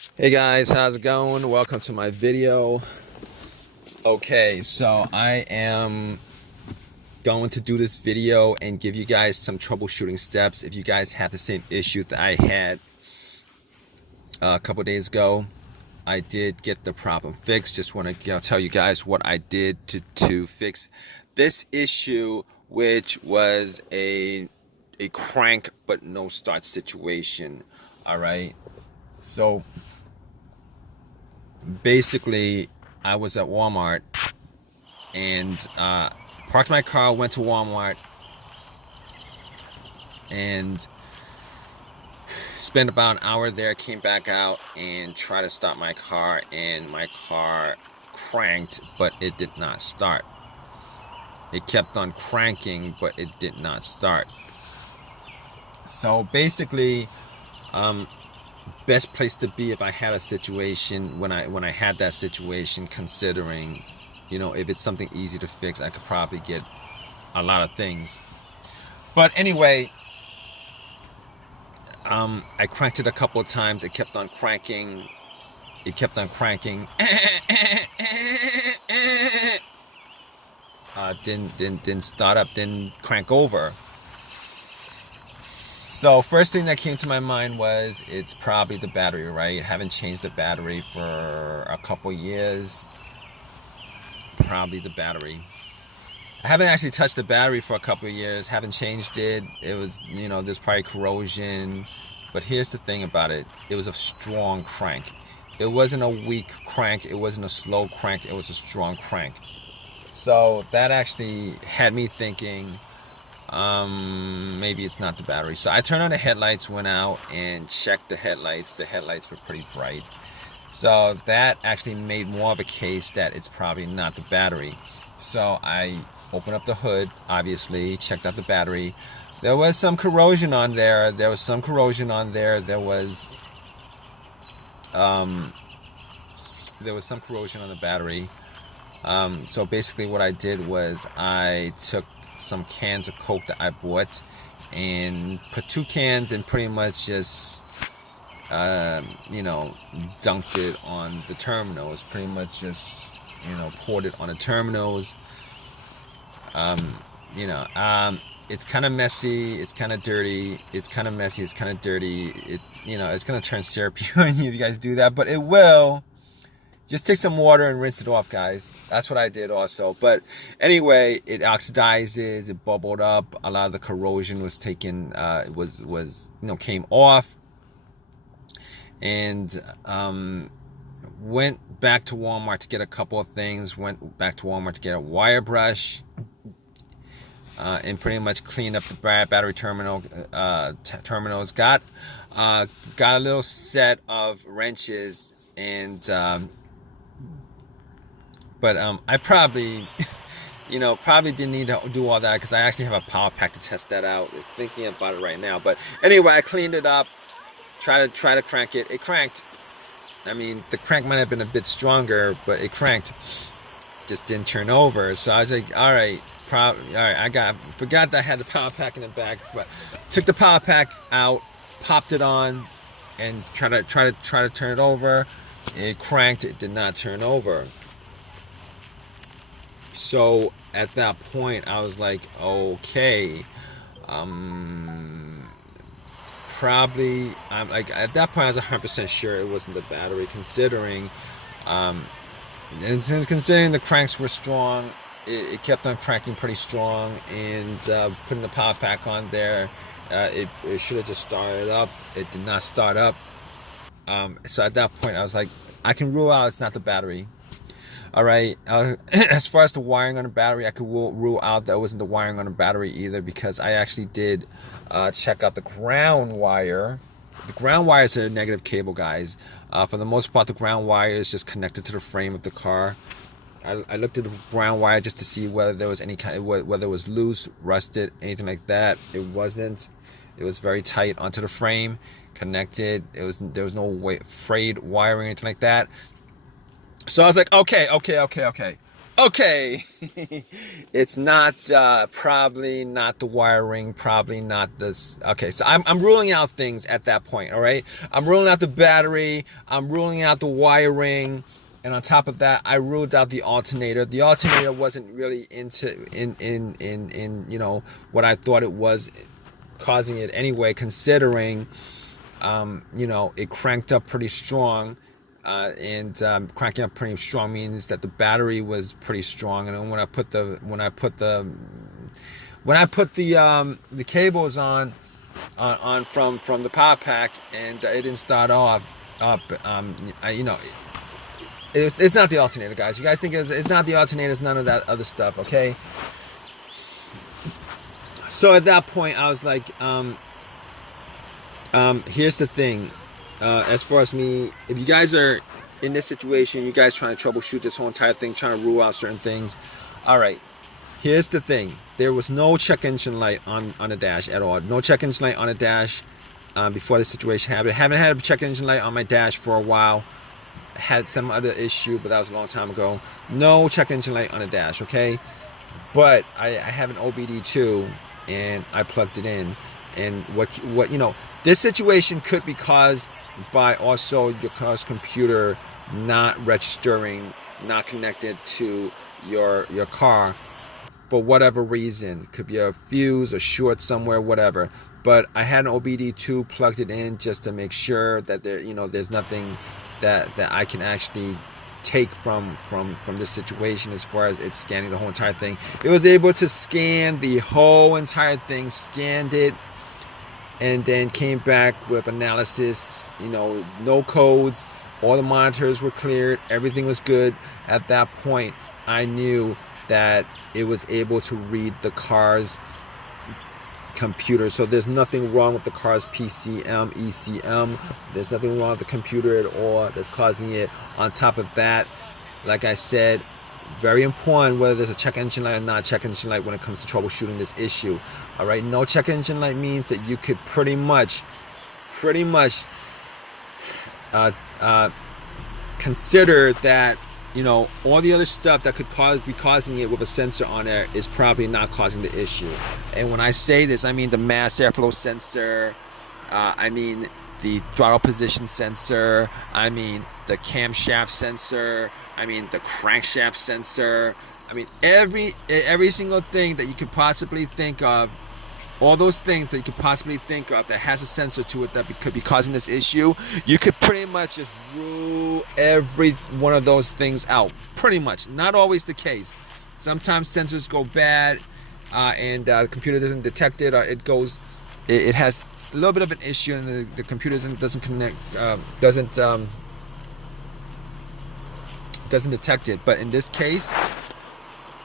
Hey guys, how's it going? Welcome to my video. Okay, so I am going to do this video and give you guys some troubleshooting steps if you guys have the same issue that I had a couple days ago. I did get the problem fixed. Just want to tell you guys what I did to fix this issue, which was a crank but no start situation. All right, so basically I was at Walmart and parked my car, went to Walmart and spent about an hour there, came back out and tried to start my car, and my car cranked but it did not start. It kept on cranking but it did not start. So basically best place to be if I had a situation when I had that situation, considering, you know, if it's something easy to fix, I could probably get a lot of things. But anyway, I cranked it a couple of times. It kept on cranking. It kept on cranking. Didn't start up. Didn't crank over. So first thing that came to my mind was it's probably the battery, right? Haven't changed the battery for a couple years. Probably the battery. I haven't actually touched the battery for a couple of years. Haven't changed it. It was, you know, there's probably corrosion. But here's the thing about it. It was a strong crank. It wasn't a weak crank. It wasn't a slow crank. It was a strong crank. So that actually had me thinking, maybe it's not the battery. So I turned on the headlights, went out and checked the headlights. The headlights were pretty bright. So that actually made more of a case that it's probably not the battery. So I opened up the hood, obviously, checked out the battery. There was some corrosion on there. There was some corrosion on there. There was some corrosion on the battery. So basically what I did was I took some cans of Coke that I bought and put 2 cans and pretty much just you know, dunked it on the terminals. Pretty much just, you know, poured it on the terminals. You know, it's kind of messy, it's kind of dirty, it's kind of messy, it's kind of dirty. It, you know, it's gonna turn syrupy on you if you guys do that, but it will. Just take some water and rinse it off, guys. That's what I did also. But anyway, it oxidizes, it bubbled up. A lot of the corrosion was taken, was you know, came off. And went back to Walmart to get a couple of things. Went back to Walmart to get a wire brush. And pretty much cleaned up the battery terminals. Got a little set of wrenches and but I probably, you know, probably didn't need to do all that because I actually have a power pack to test that out. Thinking about it right now, but anyway, I cleaned it up. Try to crank it. It cranked. I mean, the crank might have been a bit stronger, but it cranked. Just didn't turn over. So I was like, all right, I forgot that I had the power pack in the back, but took the power pack out, popped it on, and try to turn it over. It cranked. It did not turn over. So at that point, I was like, okay, probably, I'm like, at that point I was 100% sure it wasn't the battery, considering considering the cranks were strong. It kept on cranking pretty strong, and putting the power pack on there, it should have just started up. It did not start up. So at that point I was like, I can rule out it's not the battery. All right, as far as the wiring on the battery, I could rule out that it wasn't the wiring on the battery either, because I actually did check out the ground wire. The ground wire is a negative cable, guys. For the most part, the ground wire is just connected to the frame of the car. I looked at the ground wire just to see whether there was any kind, whether it was loose, rusted, anything like that. It wasn't. It was very tight onto the frame, connected. There was no frayed wiring or anything like that. So I was like, okay. Okay, it's not probably not the wiring, probably not this. Okay, so I'm ruling out things at that point. All right, I'm ruling out the battery, I'm ruling out the wiring, and on top of that, I ruled out the alternator. The alternator wasn't really in you know what I thought it was causing it anyway, considering you know, it cranked up pretty strong. And cranking up pretty strong means that the battery was pretty strong. And then when I put the cables on from the power pack, and it didn't start off up. You know, it's not the alternator, guys. You guys think it's not the alternator? It's none of that other stuff. Okay. So at that point, I was like, here's the thing. As far as me, if you guys are in this situation, you guys trying to troubleshoot this whole entire thing, trying to rule out certain things. All right, here's the thing. There was no check engine light on the dash at all. No check engine light on the dash before the situation happened. I haven't had a check engine light on my dash for a while. Had some other issue, but that was a long time ago. No check engine light on the dash, okay? But I have an OBD2, and I plugged it in. And what you know, this situation could be caused by also your car's computer not registering, not connected to your car for whatever reason. Could be a fuse, a short somewhere, whatever. But I had an OBD2, plugged it in just to make sure that there, you know, there's nothing that I can actually take from this situation as far as it's scanning the whole entire thing. It was able to scan the whole entire thing, scanned it, and then came back with analysis, you know, no codes, all the monitors were cleared, everything was good. At that point, I knew that it was able to read the car's computer. So there's nothing wrong with the car's PCM, ECM. There's nothing wrong with the computer at all that's causing it. On top of that, like I said, very important whether there's a check engine light or not check engine light when it comes to troubleshooting this issue. All right, no check engine light means that you could pretty much consider that, you know, all the other stuff that could be causing it with a sensor on there is probably not causing the issue. And when I say this, I mean the mass airflow sensor, I mean the throttle position sensor, I mean the camshaft sensor, I mean the crankshaft sensor, I mean every single thing that you could possibly think of, all those things that you could possibly think of that has a sensor to it that could be causing this issue, you could pretty much just rule every one of those things out. Pretty much. Not always the case. Sometimes sensors go bad and the computer doesn't detect it, or it has a little bit of an issue and the computer doesn't connect, doesn't detect it. But in this case,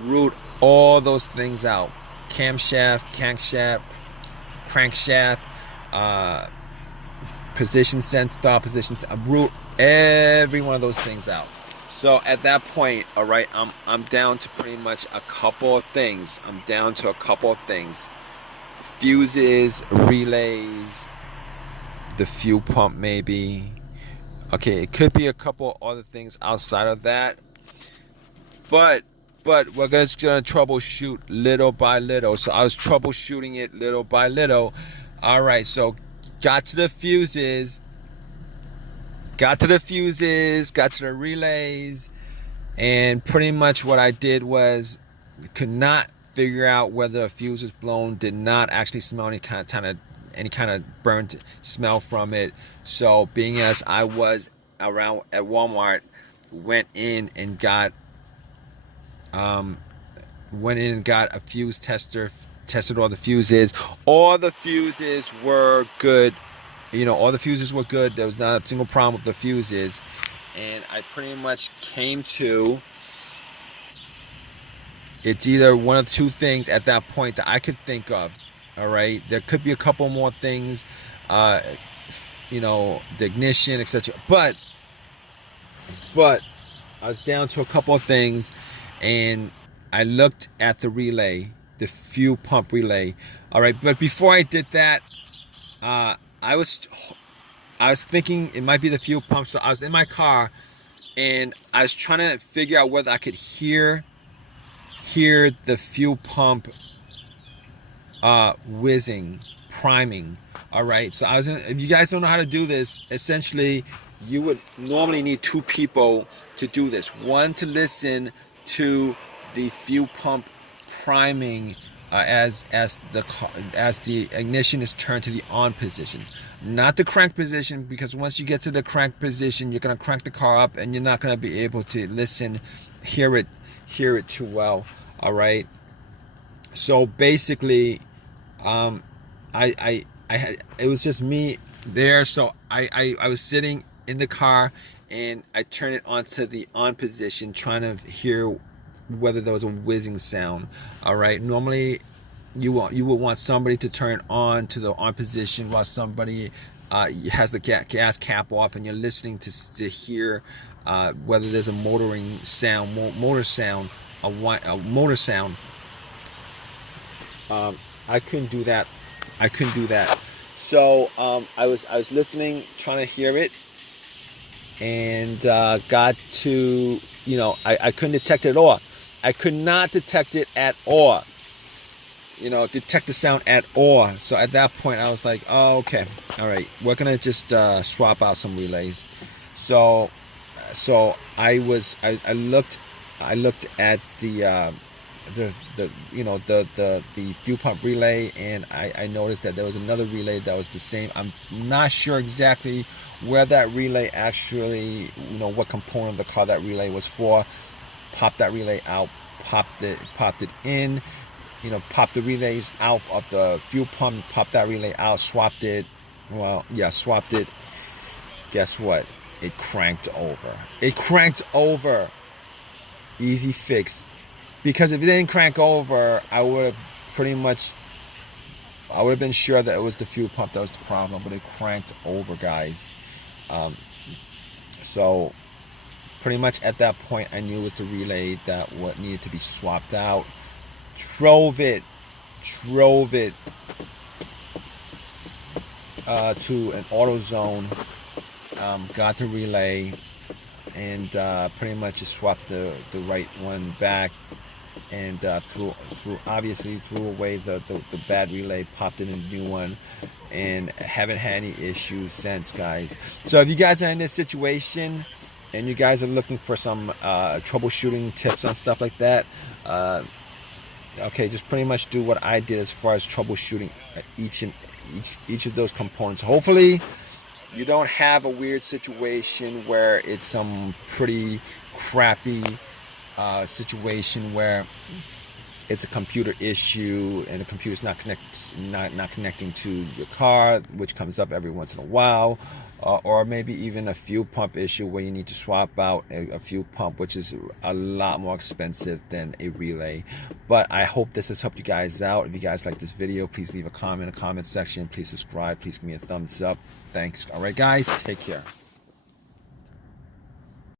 ruled all those things out. Camshaft, crankshaft, position sense, throttle position sense, root every one of those things out. So at that point, all right, I'm down to pretty much a couple of things. Fuses, relays, the fuel pump maybe. Okay, it could be a couple other things outside of that. But we're just gonna troubleshoot little by little. So I was troubleshooting it little by little. All right, so got to the fuses, got to the relays, and pretty much what I did was could not figure out whether a fuse was blown. Did not actually smell any kind of burnt smell from it. So being as I was around at Walmart, went in and got a fuse tester, tested all the fuses. All the fuses were good. You know, all the fuses were good. There was not a single problem with the fuses. And I pretty much came to, it's either one of two things at that point that I could think of. All right, there could be a couple more things, you know, the ignition, etc. But I was down to a couple of things. And I looked at the relay, the fuel pump relay. All right, but before I did that, I was thinking it might be the fuel pump. So I was in my car, and I was trying to figure out whether I could hear hear the fuel pump whizzing, priming. All right, so if you guys don't know how to do this, essentially you would normally need 2 people to do this. One to listen to the fuel pump priming as the ignition is turned to the on position, not the crank position, because once you get to the crank position, you're gonna crank the car up and you're not gonna be able to hear it too well. All right. So basically, I had, it was just me there. So I was sitting in the car and I turned it onto the on position, trying to hear whether there was a whizzing sound. All right. Normally, you would want somebody to turn on to the on position while somebody has the gas cap off, and you're listening to hear whether there's a motor sound. I couldn't do that. So I was listening, trying to hear it, and got to, I couldn't detect it at all. I could not detect it at all. Detect the sound at all. So at that point, I was like, oh, okay, all right, we're gonna just swap out some relays. So I looked at the fuel pump relay, and I noticed that there was another relay that was the same. I'm not sure exactly where that relay actually, what component of the car that relay was for. Popped that relay out, popped it in, popped the relays out of the fuel pump, popped that relay out, swapped it. Swapped it. Guess what? It cranked over. Easy fix. Because if it didn't crank over, I would have been sure that it was the fuel pump that was the problem, but it cranked over, guys. So pretty much at that point, I knew it was the relay that what needed to be swapped out. Drove it to an AutoZone, got the relay, and pretty much just swapped the right one back, and threw away the bad relay, popped in a new one, and haven't had any issues since, guys. So if you guys are in this situation and you guys are looking for some troubleshooting tips on stuff like that, okay, just pretty much do what I did as far as troubleshooting each of those components. Hopefully you don't have a weird situation where it's some pretty crappy situation where it's a computer issue and the computer's not connecting to your car, which comes up every once in a while, or maybe even a fuel pump issue where you need to swap out a fuel pump, which is a lot more expensive than a relay. But I hope this has helped you guys out. If you guys like this video, please leave a comment in the comment section. Please subscribe. Please give me a thumbs up. Thanks. All right, guys, take care.